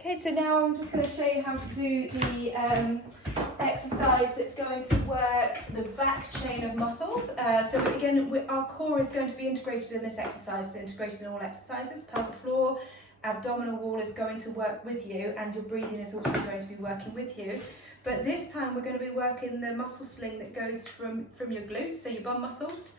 Okay, so now I'm just going to show you how to do the exercise that's going to work the back chain of muscles. So again, our core is going to be integrated in this exercise, integrated in all exercises. Pelvic floor, abdominal wall is going to work with you, and your breathing is also going to be working with you. But this time we're going to be working the muscle sling that goes from your glutes, so your bum muscles,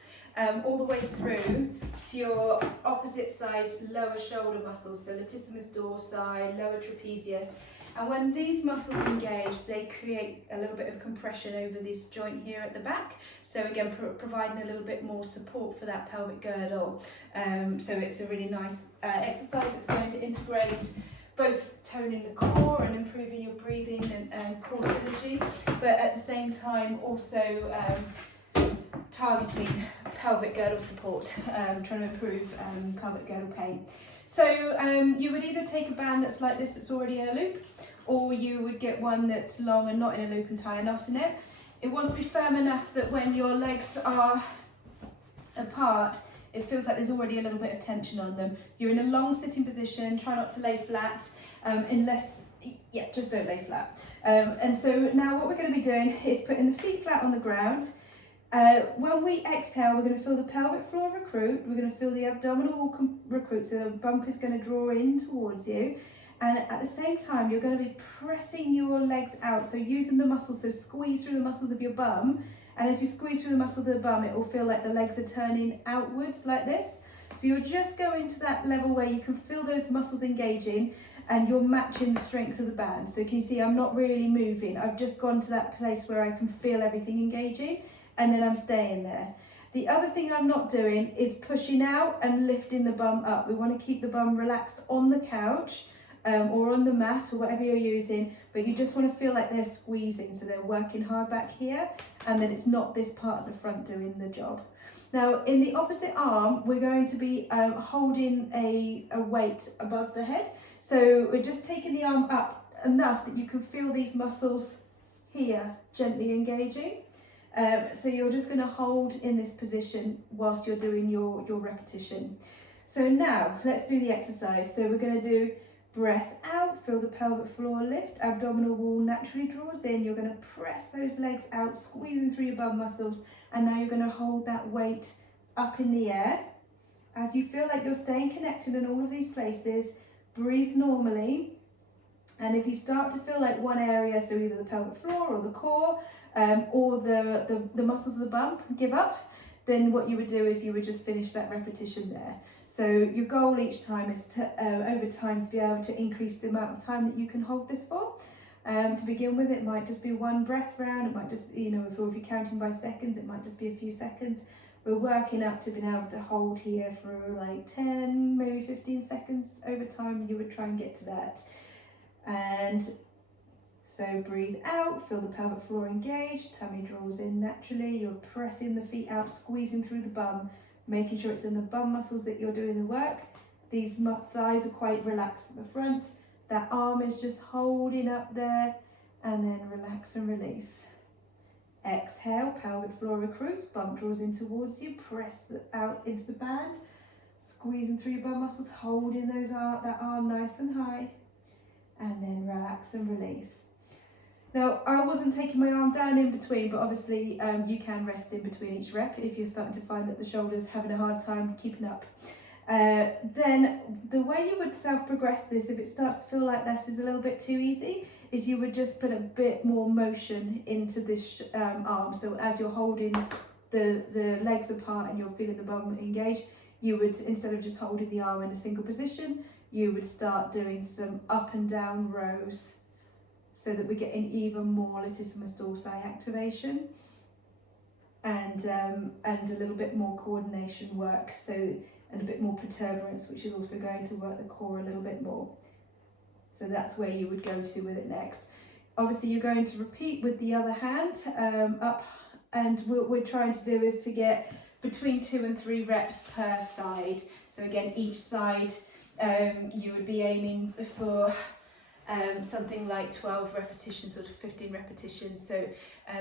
all the way through to your opposite side lower shoulder muscles, so latissimus dorsi, lower trapezius. And when these muscles engage, they create a little bit of compression over this joint here at the back. So again, providing a little bit more support for that pelvic girdle. So it's a really nice exercise. It's going to integrate both toning the core and improving your breathing and core synergy, but at the same time also targeting pelvic girdle support, trying to improve pelvic girdle pain. So you would either take a band that's like this, that's already in a loop, or you would get one that's long and not in a loop and tie a knot in it. It wants to be firm enough that when your legs are apart, it feels like there's already a little bit of tension on them. You're in a long sitting position, try not to lay flat, just don't lay flat. And so now what we're going to be doing is putting the feet flat on the ground. When we exhale, we're going to feel the pelvic floor recruit, we're going to feel the abdominal wall recruit, so the bump is going to draw in towards you. And at the same time, you're going to be pressing your legs out, so using the muscles, so squeeze through the muscles of your bum. And as you squeeze through the muscle of the bum, it will feel like the legs are turning outwards like this. So you're just going to that level where you can feel those muscles engaging and you're matching the strength of the band. So can you see I'm not really moving? I've just gone to that place where I can feel everything engaging, and then I'm staying there. The other thing I'm not doing is pushing out and lifting the bum up. We want to keep the bum relaxed on the couch or on the mat or whatever you're using, but you just want to feel like they're squeezing, so they're working hard back here, and then it's not this part of the front doing the job. Now in the opposite arm, we're going to be holding a weight above the head. So we're just taking the arm up enough that you can feel these muscles here gently engaging. So you're just going to hold in this position whilst you're doing your repetition. So now let's do the exercise. So we're going to do breath out, feel the pelvic floor lift, abdominal wall naturally draws in. You're going to press those legs out, squeezing through your bum muscles, and now you're going to hold that weight up in the air. As you feel like you're staying connected in all of these places, breathe normally. And if you start to feel like one area, so either the pelvic floor or the core, or the muscles of the bum give up, then what you would do is you would just finish that repetition there. So your goal each time is to, over time, to be able to increase the amount of time that you can hold this for. To begin with, it might just be one breath round, it might just, if you're counting by seconds, it might just be a few seconds. We're working up to being able to hold here for like 10, maybe 15 seconds. Over time, you would try and get to that. And so breathe out, feel the pelvic floor engage, tummy draws in naturally, you're pressing the feet out, squeezing through the bum, making sure it's in the bum muscles that you're doing the work. These thighs are quite relaxed at the front, that arm is just holding up there, and then relax and release. Exhale, pelvic floor recruits, bum draws in towards you, press out into the band, squeezing through your bum muscles, holding that arm nice and high, and then relax and release. Now, I wasn't taking my arm down in between, but obviously you can rest in between each rep if you're starting to find that the shoulder's having a hard time keeping up. Then the way you would self-progress this, if it starts to feel like this is a little bit too easy, is you would just put a bit more motion into this arm. So as you're holding the legs apart and you're feeling the bum engage, you would, instead of just holding the arm in a single position, you would start doing some up and down rows, so that we're getting even more latissimus dorsi activation and a little bit more coordination work, and a bit more protuberance, which is also going to work the core a little bit more. So that's where you would go to with it next. Obviously you're going to repeat with the other hand up, and what we're trying to do is to get between 2 and 3 reps per side. So again, each side you would be aiming for something like 12 repetitions or 15 repetitions, so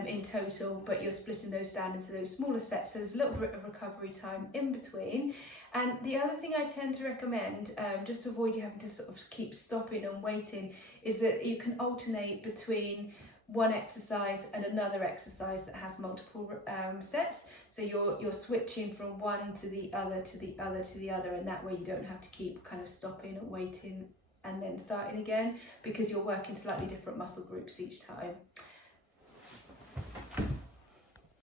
in total, but you're splitting those down into those smaller sets, so there's a little bit of recovery time in between. And the other thing I tend to recommend, just to avoid you having to sort of keep stopping and waiting, is that you can alternate between one exercise and another exercise that has multiple sets. So you're switching from one to the other to the other to the other, and that way you don't have to keep kind of stopping and waiting and then starting again, because you're working slightly different muscle groups each time.